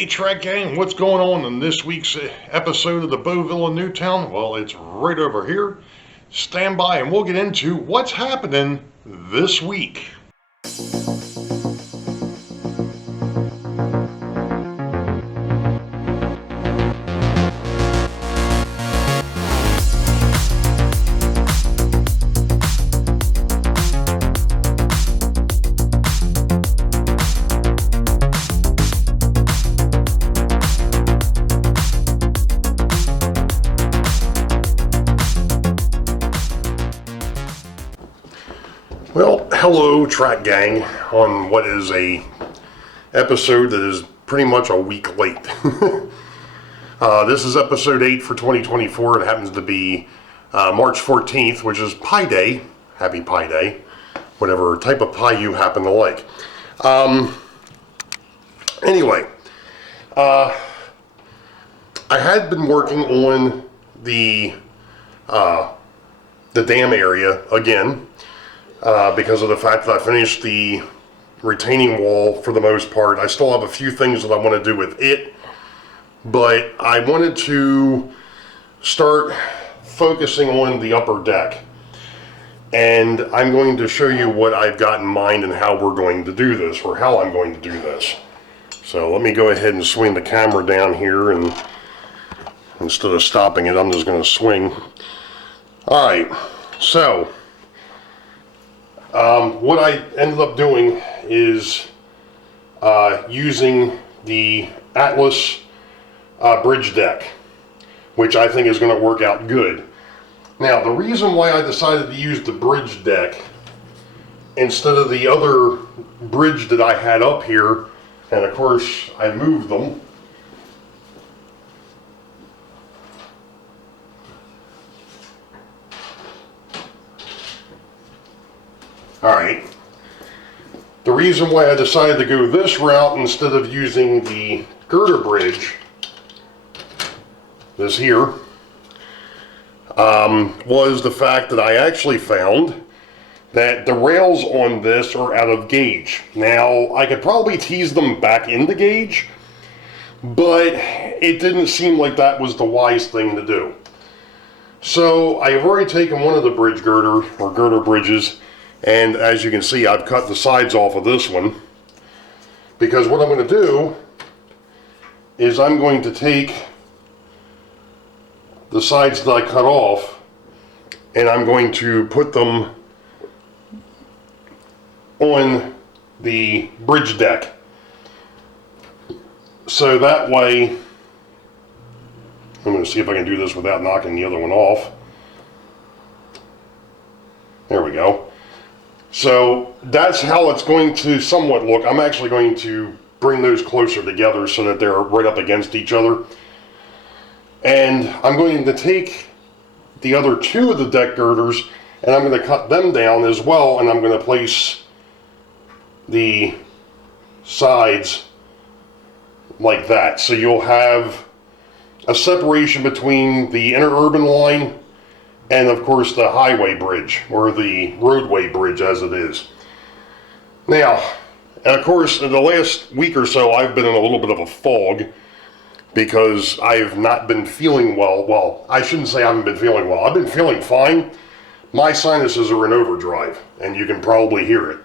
Hey Trek Gang, what's going on in this week's episode of the Boeville in Newtown? Well, it's right over here. Stand by and we'll get into what's happening this week. Well, hello Track Gang on what is a episode that is pretty much a week late. This is episode 8 for 2024. It happens to be March 14th, which is Pi Day. Happy Pi Day. Whatever type of pie you happen to like. Anyway, I had been working on the dam area again. Because of the fact that I finished the retaining wall for the most part. I still have a few things that I want to do with it, but I wanted to start focusing on the upper deck. And I'm going to show you what I've got in mind and how we're going to do this, or how I'm going to do this. So let me go ahead and swing the camera down here, and instead of stopping it, I'm just going to swing. Alright, so what I ended up doing is using the Atlas bridge deck, which I think is going to work out good. Now, the reason why I decided to use the bridge deck instead of the other bridge that I had up here, and of course I moved them. Alright, the reason why I decided to go this route instead of using the girder bridge, this here, was the fact that I actually found that the rails on this are out of gauge. Now, I could probably tease them back into gauge, but it didn't seem like that was the wise thing to do. So, I have already taken one of the bridge girder, or girder bridges, and as you can see, I've cut the sides off of this one, because what I'm going to do is I'm going to take the sides that I cut off and I'm going to put them on the bridge deck. So that way, I'm going to see if I can do this without knocking the other one off. There we go. So that's how it's going to somewhat look. I'm actually going to bring those closer together so that they're right up against each other. And I'm going to take the other two of the deck girders and I'm going to cut them down as well, and I'm going to place the sides like that. So you'll have a separation between the interurban line and of course the highway bridge, or the roadway bridge as it is. Now, and of course in the last week or so I've been in a little bit of a fog because I've not been feeling well. Well, I shouldn't say I haven't been feeling well. I've been feeling fine. My sinuses are in overdrive, and you can probably hear it.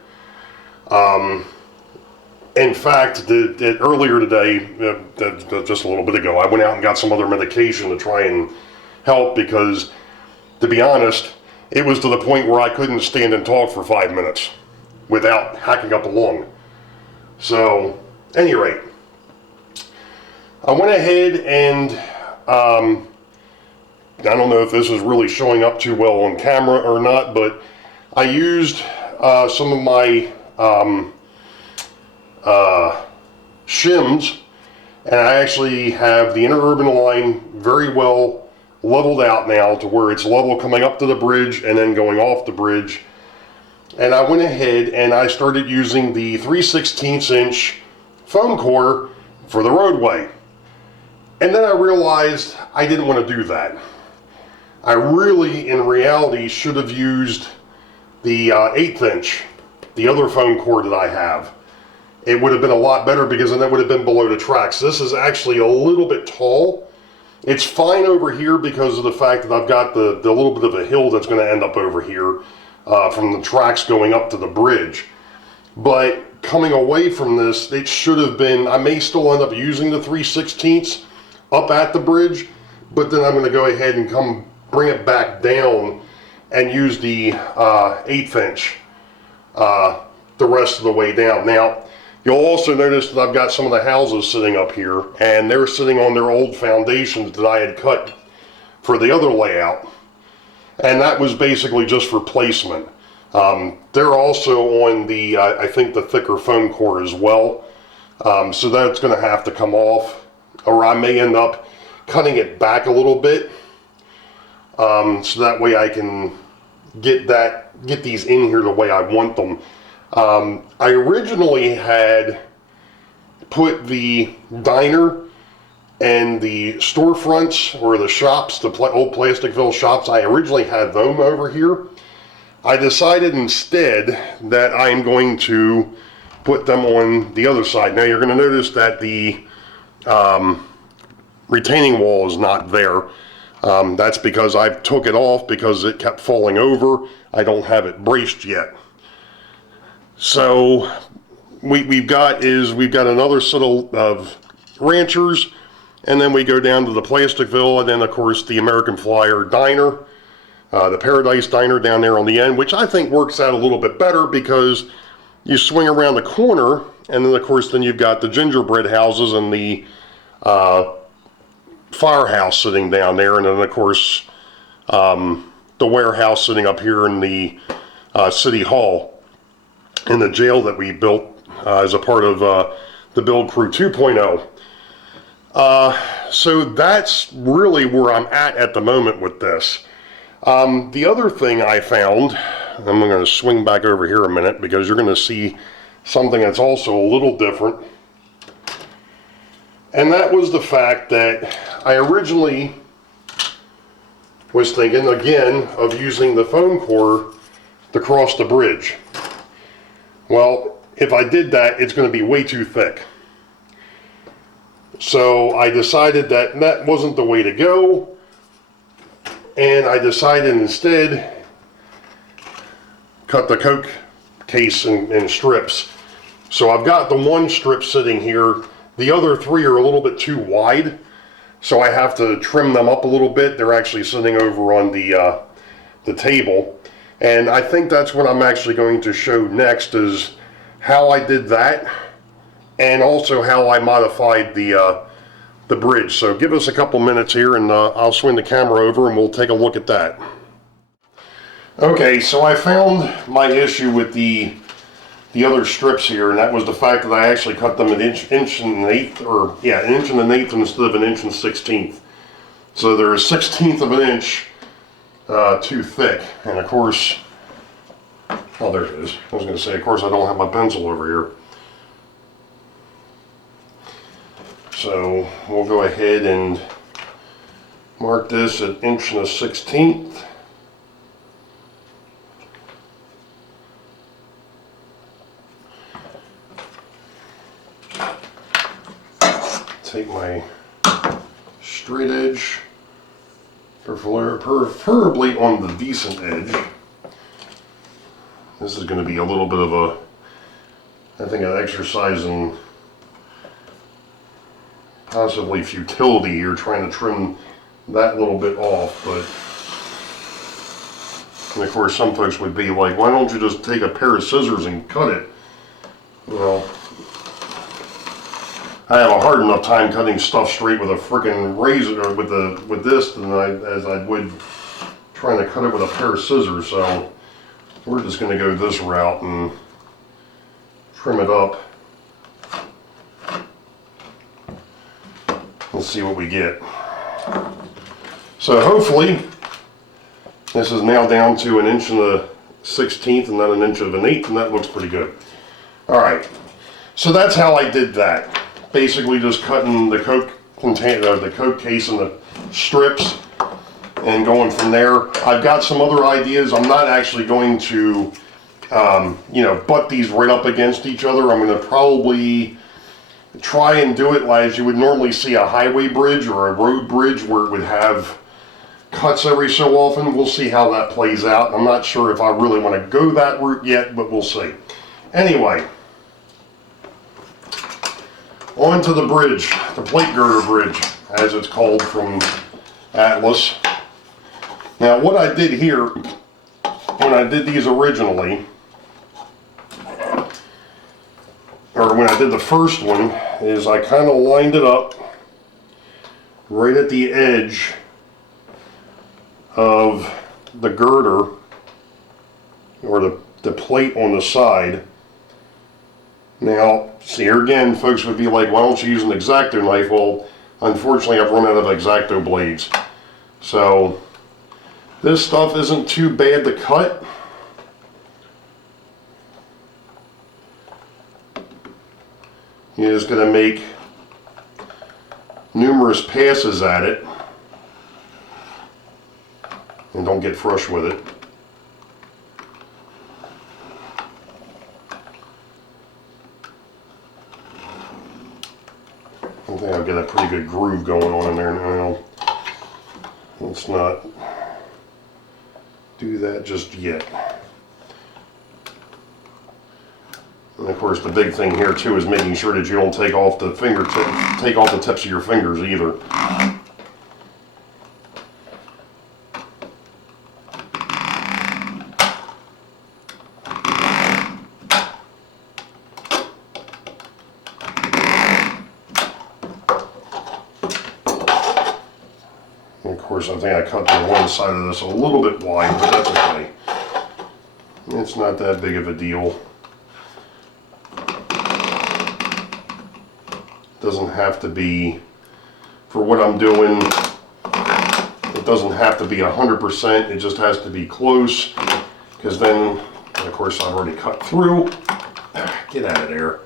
In fact, earlier today, just a little bit ago, I went out and got some other medication to try and help because, to be honest, it was to the point where I couldn't stand and talk for 5 minutes without hacking up a lung. So, at any rate, I went ahead and, I don't know if this is really showing up too well on camera or not, but I used some of my shims, and I actually have the interurban line very well leveled out now to where it's level coming up to the bridge and then going off the bridge. And I went ahead and I started using the 3/16 inch foam core for the roadway. And then I realized I didn't want to do that. I really, in reality, should have used the 1/8 inch, the other foam core that I have. it would have been a lot better, because then it would have been below the tracks. This is actually a little bit tall. It's fine over here because of the fact that I've got the little bit of a hill that's going to end up over here from the tracks going up to the bridge. But coming away from this, it should have been, I may still end up using the 3/16 up at the bridge, but then I'm going to go ahead and come bring it back down and use the 1/8 inch the rest of the way down. Now, you'll also notice that I've got some of the houses sitting up here, and they're sitting on their old foundations that I had cut for the other layout, and that was basically just for placement. They're also on the, I think, the thicker foam core as well, so that's going to have to come off, or I may end up cutting it back a little bit, so that way I can get these in here the way I want them. I originally had put the diner and the storefronts, or the shops, the old Plasticville shops, I originally had them over here. I decided instead that I'm going to put them on the other side. Now you're going to notice that the retaining wall is not there. That's because I took it off because it kept falling over. I don't have it braced yet. So we've got another set of ranchers, and then we go down to the Plasticville, and then of course the American Flyer diner, the Paradise Diner down there on the end, which I think works out a little bit better because you swing around the corner, and then of course you've got the gingerbread houses and the firehouse sitting down there, and then of course the warehouse sitting up here in the City Hall, in the jail that we built as a part of the Build Crew 2.0. So that's really where I'm at the moment with this. The other thing I found, I'm going to swing back over here a minute because you're going to see something that's also a little different. And that was the fact that I originally was thinking, again, of using the foam core to cross the bridge. Well, if I did that, it's going to be way too thick. So I decided that that wasn't the way to go, and I decided instead cut the Coke case in strips. So I've got the one strip sitting here. The other three are a little bit too wide, so I have to trim them up a little bit. They're actually sitting over on the table. And I think that's what I'm actually going to show next, is how I did that, and also how I modified the bridge. So give us a couple minutes here, and I'll swing the camera over and we'll take a look at that. Okay, so I found my issue with the other strips here, and that was the fact that I actually cut them an inch and an eighth, or yeah, an inch and an eighth instead of an inch and 1/16. So they're a 1/16 of an inch too thick, and of course, oh, there it is. I was going to say, of course, I don't have my pencil over here. So we'll go ahead and mark this at inch and a 1/16. Take my straight edge, preferably on the decent edge. This is going to be a little bit of I think, an exercise in possibly futility here, trying to trim that little bit off. But, and of course, some folks would be like, why don't you just take a pair of scissors and cut it? Well, I have a hard enough time cutting stuff straight with a frickin' razor, or with this, than as I would trying to cut it with a pair of scissors. So we're just going to go this route and trim it up. Let's see what we get. So hopefully this is now down to an inch and a 1/16 and not an inch of an eighth, and that looks pretty good. All right, so that's how I did that. Basically just cutting the Coke container, the Coke case and the strips, and going from there. I've got some other ideas. I'm not actually going to you know, butt these right up against each other. I'm going to probably try and do it like as you would normally see a highway bridge or a road bridge where it would have cuts every so often. We'll see how that plays out. I'm not sure if I really want to go that route yet, but we'll see. Anyway, on to the bridge, the plate girder bridge, as it's called from Atlas. Now, what I did here, when I did these originally, or when I did the first one, is I kind of lined it up right at the edge of the girder, or the plate on the side. Now, see, here again, folks would be like, why don't you use an X-Acto knife? Well, unfortunately, I've run out of X-Acto blades. So, this stuff isn't too bad to cut. You're just going to make numerous passes at it. And don't get fresh with it. I think I've got a pretty good groove going on in there now. Let's not do that just yet. And of course, the big thing here too is making sure that you don't take off the tips of your fingers either. And of course, I think I cut the one side of this a little bit wide, but that's okay. It's not that big of a deal. Doesn't have to be, for what I'm doing, it doesn't have to be 100%, it just has to be close, because then, of course, I've already cut through. Get out of there.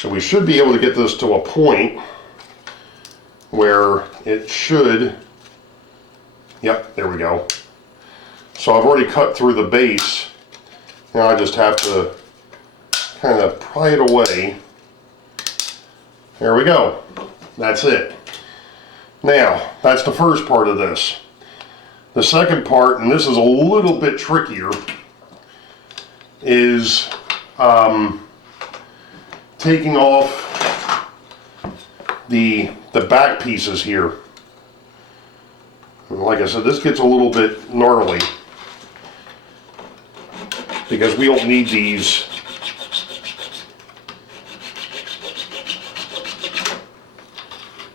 So we should be able to get this to a point where it should, yep, there we go. So I've already cut through the base. Now I just have to kind of pry it away. There we go. That's it. Now, that's the first part of this. The second part, and this is a little bit trickier, is taking off the back pieces here. And like I said, this gets a little bit gnarly because we don't need these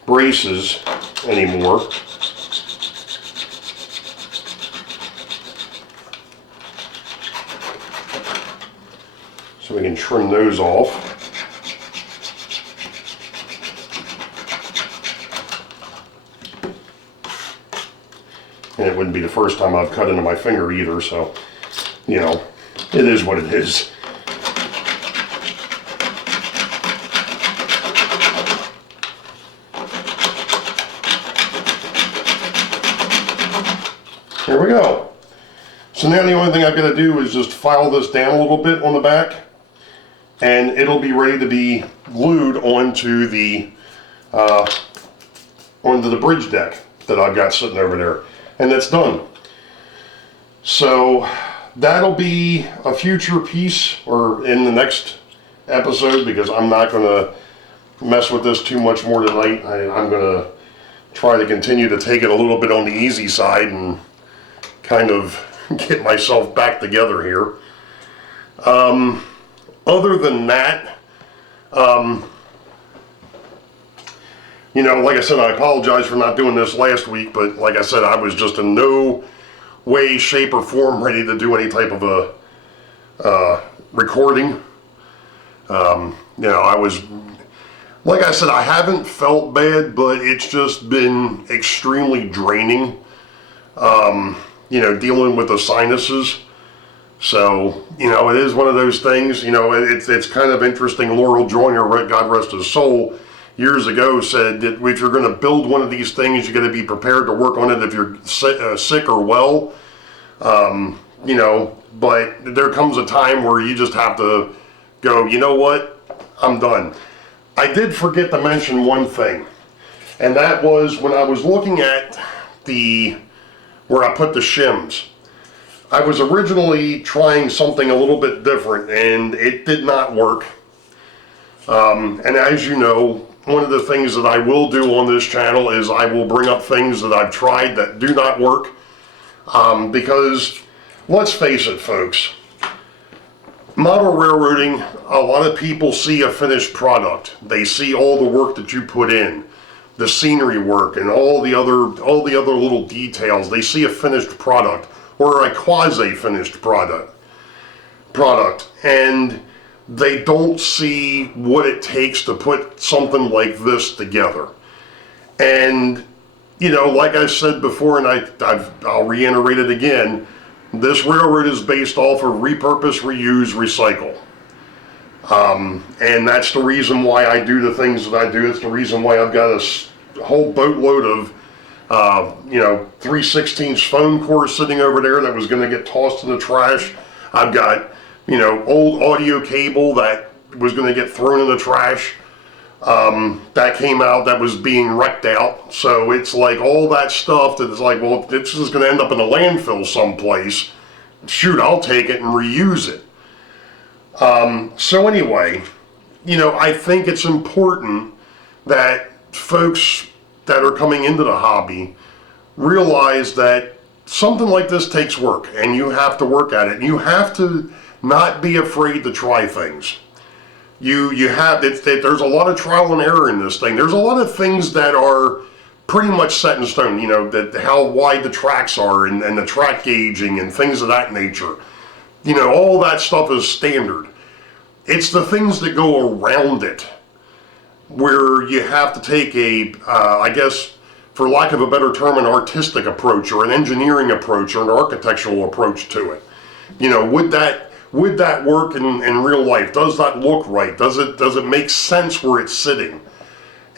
braces anymore. So we can trim those off. And it wouldn't be the first time I've cut into my finger either, so, you know, it is what it is. There we go. So now the only thing I've got to do is just file this down a little bit on the back, and it'll be ready to be glued onto the bridge deck that I've got sitting over there. And that's done. So that'll be a future piece, or in the next episode, because I'm not going to mess with this too much more tonight. I'm going to try to continue to take it a little bit on the easy side and kind of get myself back together here. Other than that, you know, like I said, I apologize for not doing this last week, but like I said, I was just in no way, shape, or form ready to do any type of a recording. You know, I was, like I said, I haven't felt bad, but it's just been extremely draining, you know, dealing with the sinuses. So, you know, it is one of those things, you know, it's kind of interesting. Laurel Joyner, God rest his soul, years ago said that if you're going to build one of these things, you got to be prepared to work on it if you're sick or well. You know, but there comes a time where you just have to go, you know what, I'm done. I did forget to mention one thing, and that was when I was looking at where I put the shims. I was originally trying something a little bit different, and it did not work. And as you know, one of the things that I will do on this channel is I will bring up things that I've tried that do not work. Because, let's face it, folks, model railroading, a lot of people see a finished product. They see all the work that you put in, the scenery work, and all the other little details. They see a finished product, or a quasi-finished product, and they don't see what it takes to put something like this together. And, you know, like I said before, and I'll reiterate it again, this railroad is based off of repurpose, reuse, recycle. And that's the reason why I do the things that I do. It's the reason why I've got a whole boatload of you know, 3/16 foam core sitting over there that was going to get tossed in the trash. I've got, you know, old audio cable that was going to get thrown in the trash. That came out, that was being wrecked out. So it's like all that stuff that is like, well, if this is going to end up in a landfill someplace, shoot, I'll take it and reuse it. So anyway, you know, I think it's important that folks that are coming into the hobby realize that something like this takes work, and you have to work at it. And you have to not be afraid to try things. There's a lot of trial and error in this thing. There's a lot of things that are pretty much set in stone, you know, that how wide the tracks are and the track gauging and things of that nature. You know, all that stuff is standard. It's the things that go around it where you have to take I guess, for lack of a better term, an artistic approach or an engineering approach or an architectural approach to it. You know, would that work in real life? Does that look right? Does it make sense where it's sitting?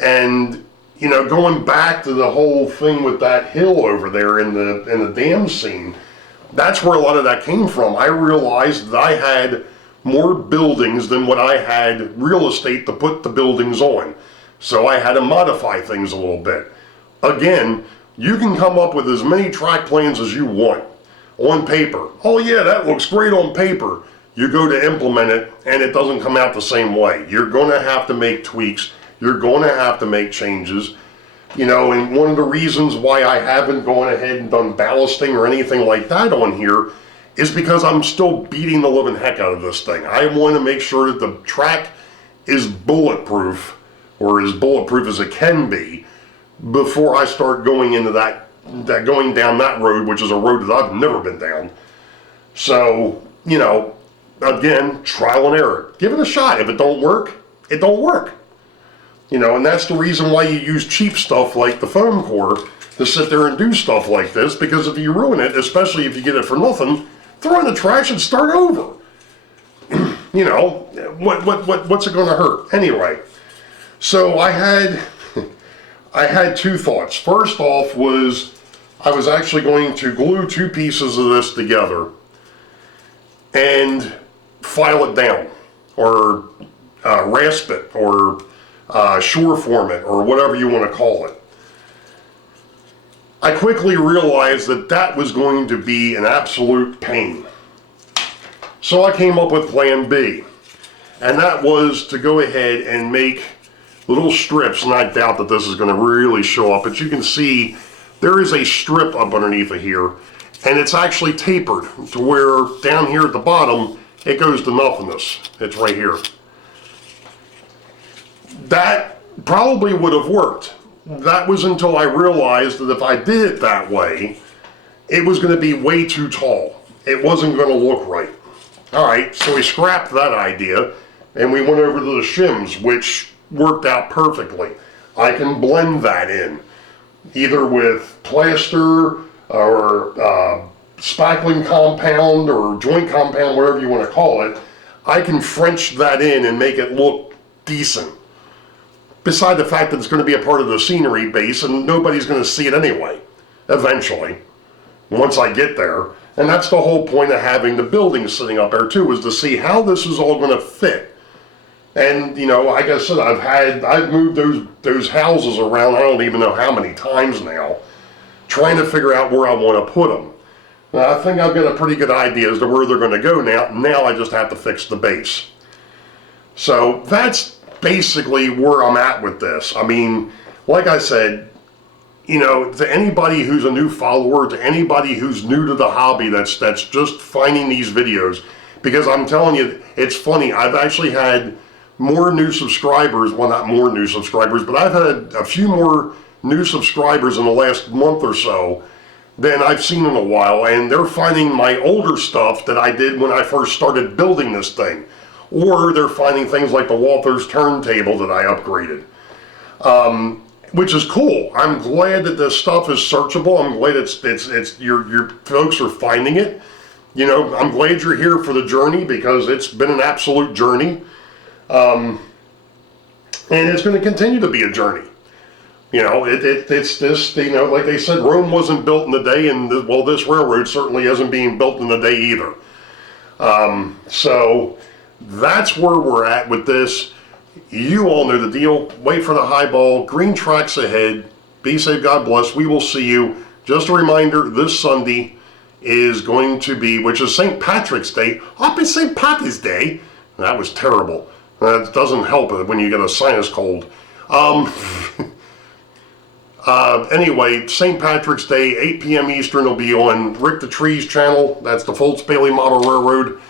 And, you know, going back to the whole thing with that hill over there in the dam scene, that's where a lot of that came from. I realized that I had more buildings than what I had real estate to put the buildings on. So I had to modify things a little bit. Again, you can come up with as many track plans as you want on paper. Oh yeah, that looks great on paper. You go to implement it and it doesn't come out the same way. You're going to have to make tweaks. You're going to have to make changes. You know, and one of the reasons why I haven't gone ahead and done ballasting or anything like that on here is because I'm still beating the living heck out of this thing. I want to make sure that the track is bulletproof, or as bulletproof as it can be, before I start going into going down that road, which is a road that I've never been down. So, you know, again, trial and error. Give it a shot. If it don't work, it don't work. You know, and that's the reason why you use cheap stuff like the foam core to sit there and do stuff like this, because if you ruin it, especially if you get it for nothing, throw it in the trash and start over. You know, what's it going to hurt? Anyway, so I had two thoughts. First off was I was actually going to glue two pieces of this together and file it down, or rasp it, or shore form it, or whatever you want to call it. I quickly realized that that was going to be an absolute pain. So I came up with plan B, and that was to go ahead and make little strips, and I doubt that this is going to really show up, but you can see there is a strip up underneath of here, and it's actually tapered to where down here at the bottom it goes to nothingness. It's right here. That probably would have worked. That was until I realized that if I did it that way, it was going to be way too tall. It wasn't going to look right. Alright, so we scrapped that idea, and we went over to the shims, which worked out perfectly. I can blend that in, either with plaster or spackling compound or joint compound, whatever you want to call it, I can French that in and make it look decent. Beside the fact that it's going to be a part of the scenery base and nobody's going to see it anyway, eventually, once I get there. And that's the whole point of having the building sitting up there too, is to see how this is all going to fit. And, you know, like I said, I've moved those houses around, I don't even know how many times now, trying to figure out where I want to put them. Now, I think I've got a pretty good idea as to where they're going to go now. Now I just have to fix the base. So that's basically where I'm at with this. I mean, like I said, you know, to anybody who's a new follower, to anybody who's new to the hobby that's just finding these videos, because I'm telling you, it's funny, I've actually had more new subscribers, well, not more new subscribers, but I've had a few more new subscribers in the last month or so than I've seen in a while, and they're finding my older stuff that I did when I first started building this thing, or they're finding things like the Walther's turntable that I upgraded, which is cool. I'm glad that this stuff is searchable. I'm glad it's your folks are finding it. You know, I'm glad you're here for the journey, because it's been an absolute journey, and it's going to continue to be a journey. You know, it's this, you know, like they said, Rome wasn't built in a day, and well, this railroad certainly isn't being built in a day either. So that's where we're at with this. You all know the deal. Wait for the highball. Green tracks ahead. Be safe. God bless. We will see you. Just a reminder, this Sunday is going to be, which is St. Patrick's Day. Happy St. Patty's Day. That was terrible. That doesn't help it when you get a sinus cold. Anyway, St. Patrick's Day, 8 p.m. Eastern, will be on Rick the Trees channel. That's the Foltz Bailey Model Railroad.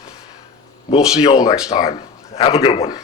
We'll see you all next time. Have a good one.